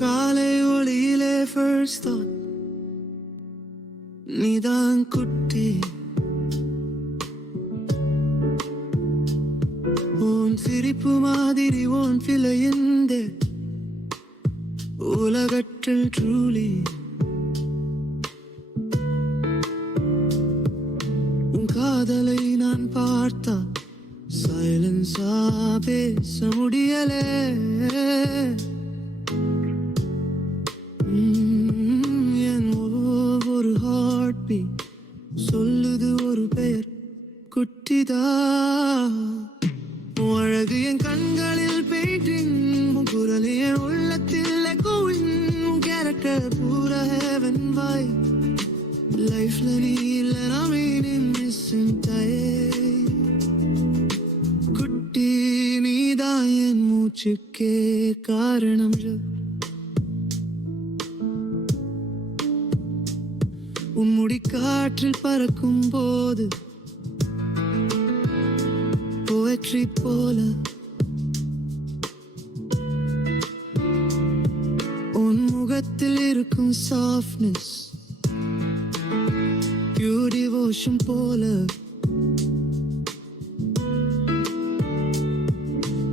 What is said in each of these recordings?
காலை ஒளியிலே first thought நீதான் குட்டி, உன் சிரிப்பு மாதிரி உன் பிழையந்த உலகற்றில் ட்ரூலி உன் காதலை நான் பார்த்தா சைலன்ஸா பேச முடியலே. என் ஒவ்வொரு ஹார்ட் பீட் சொல்லுது ஒரு பெயர் குட்டிதா. அழகு என் கண்களில் பெயிண்டிங், குரல் என் உள்ளத்தில் எக்கோவிங், கேரக்டர் பூரா ஹெவன் வாய். லைஃப்ல நீ இல்லை நான் மிஸ்ஸிங் குட்டி, நீதான் என் மூச்சுக்கே காரணம். உன் முடி காற்றில் பறக்கும் போது போயட்ரி போல, உன் முகத்தில் இருக்கும் சாஃப்ட்னஸ் பியூர் டிவோஷன் போல.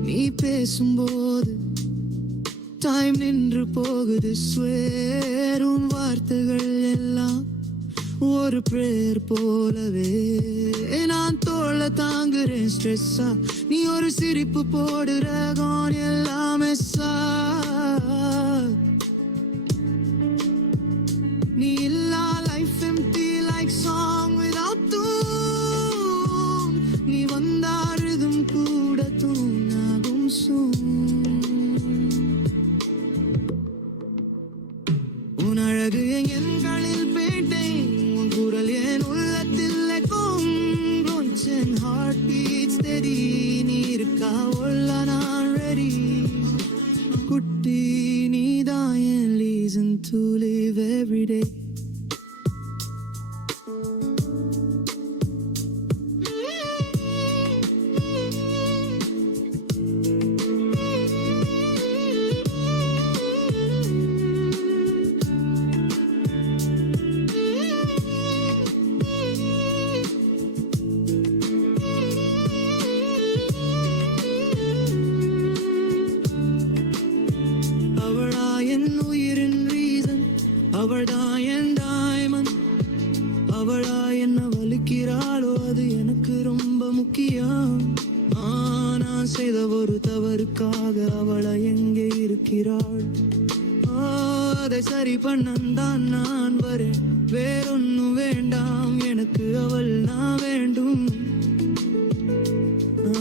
நீ பேசும்போது டைம் நின்று போகுது ஸ்வேர். உன் வார்த்தைகள் எல்லாம் ஒரு பிரேயர் போலவே. நான் தோள தாங்குறேன் ஸ்ட்ரெஸ்ஸா, நீ ஒரு சிரிப்பு போடுற கான் எல்லாமே சா. நீ இல்லா life empty like song without tune. நீ வந்தாருதும் கூட தூணாகும் சூன். உன் அழகு என் எண்களில் பேட்டேன், குரல் என் உள்ளத்தில் எக்கோம். கொஞ்சம் ஹார்ட் பீட் ஸ்டெடி, நீ இருக்கா உள்ள நான் ரெடி. குட்டி, நீதான் என் ரீசன் டு லிவ் எவ்ரிடே. அவள்தான் என் டைமண்ட், அவளா என்ன வலிக்கிறாளோ அது எனக்கு ரொம்ப முக்கியம். நான் செய்த ஒரு தவறுக்காக அவளை எங்கே இருக்கிறாள், அதை சரி பண்ணந்தான் நான் வரேன். வேறொன்னும் வேண்டாம் எனக்கு, அவள் நான் வேண்டும்.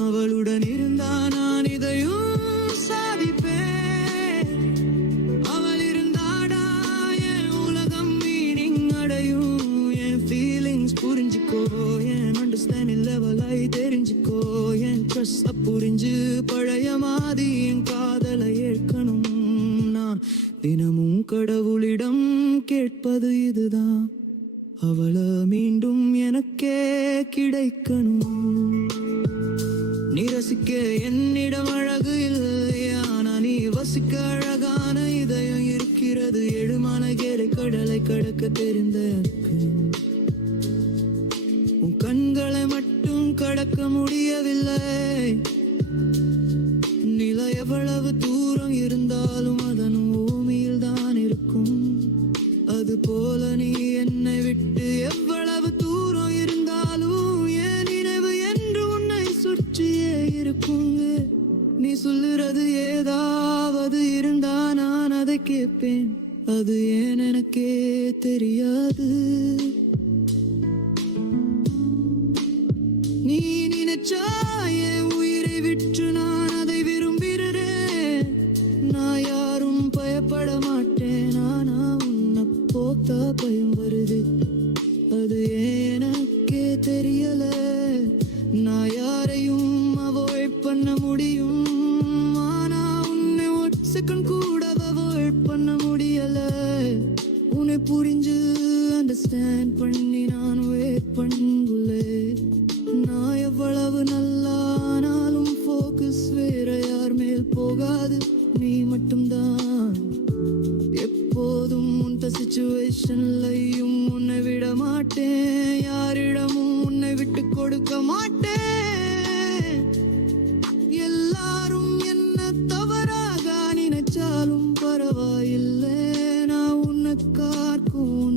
அவளுடன் இருந்தா நான் இதையும் சாதிப்பேன். புரிஞ்சுக்கோ என் அண்டர்ஸ்டாண்டிங் லெவலை தெரிஞ்சுக்கோ, என் ட்ரஸ்ட் புரிஞ்சு பழைய மாதிரி என் காதலை ஏற்கணும். நான் தினமும் கடவுளிடம் கேட்பது இதுதான், அவளை மீண்டும் எனக்கே கிடைக்கணும். நீ ரசிக்க என்னிடம் அழகு இல்லையா, நீ வசிக்க அழகான இதயம் இருக்கிறது. எழுமான கேரை கடலை கடக்க தெரிந்த உன் கண்களை மட்டும் கடக்க முடியவில்லை. நிலை எவ்வளவு தூரம் இருந்தாலும் அதன் பூமியில் தான் இருக்கும். அது போல நீ என்னை விட்டு எவ்வளவு தூரம் இருந்தாலும் என் நினைவு என்று உன்னை சுற்றியே இருக்குங்க. நீ சொல்லுறது ஏதாவது இருந்தா நான் அதை கேட்பேன், அது ஏன் எனக்கே தெரியாது. நீ நினைச்சா என் உயிரை விட்டு நான் அதை விரும்புகிறேன். நான் யாரும் பயப்பட மாட்டேன், ஆனா உன்னை போத்தா பயம் வருது, அது எனக்கே தெரியல. நான் யாரையும் அவாய்ட் பண்ண முடியும், ஆனா உன்னை ஒரு செகண்ட் கூட அவாய்ட் பண்ண முடியல. உன்னை புரிஞ்சு அண்டர்ஸ்டாண்ட் எவ்வளவு நல்லானாலும் ஃபோக்கஸ் வேற யார் மேல் போகாது, நீ மட்டும்தான். எப்போதும் உந்த சிச்சுவேஷன்லையும் உன்னை விட மாட்டேன், யாரிடமும் உன்னை விட்டு கொடுக்க மாட்டேன். எல்லாரும் என்ன தவறாக நினைச்சாலும் பரவாயில்லை, நான் உனக்கார்க்கும்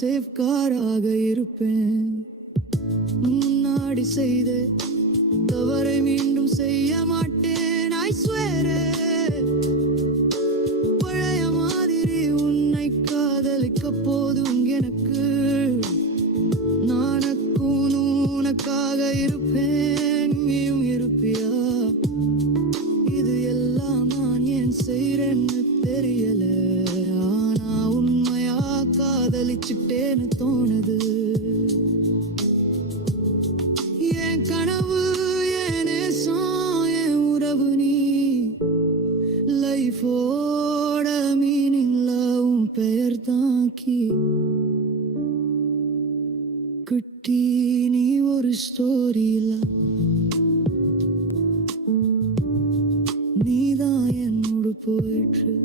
சேஃப்காராக இருப்பேன். முன்னாடி செய்த தவறை மீண்டும் செய்ய மாட்டேன், I swear it. பழைய மாதிரி உன்னை காதலிக்க போதும் எனக்கு, நானுக்கும் உனக்காக இருப்பேன், நீயும் இருப்பியா? இது எல்லாம் நான் ஏன் செய்றேன்னு தெரியல, ஆனா உண்மையா காதலிச்சுட்டேன்னு தோணுது. என் கனவு, என் நேசம், என் உறவு நீ, லைஃபோட மீனிங்ல உன் பெயர் தாக்கி. குட்டி நீ ஒரு ஸ்டோரியில, நீதான் என்னோடு போயிற்று.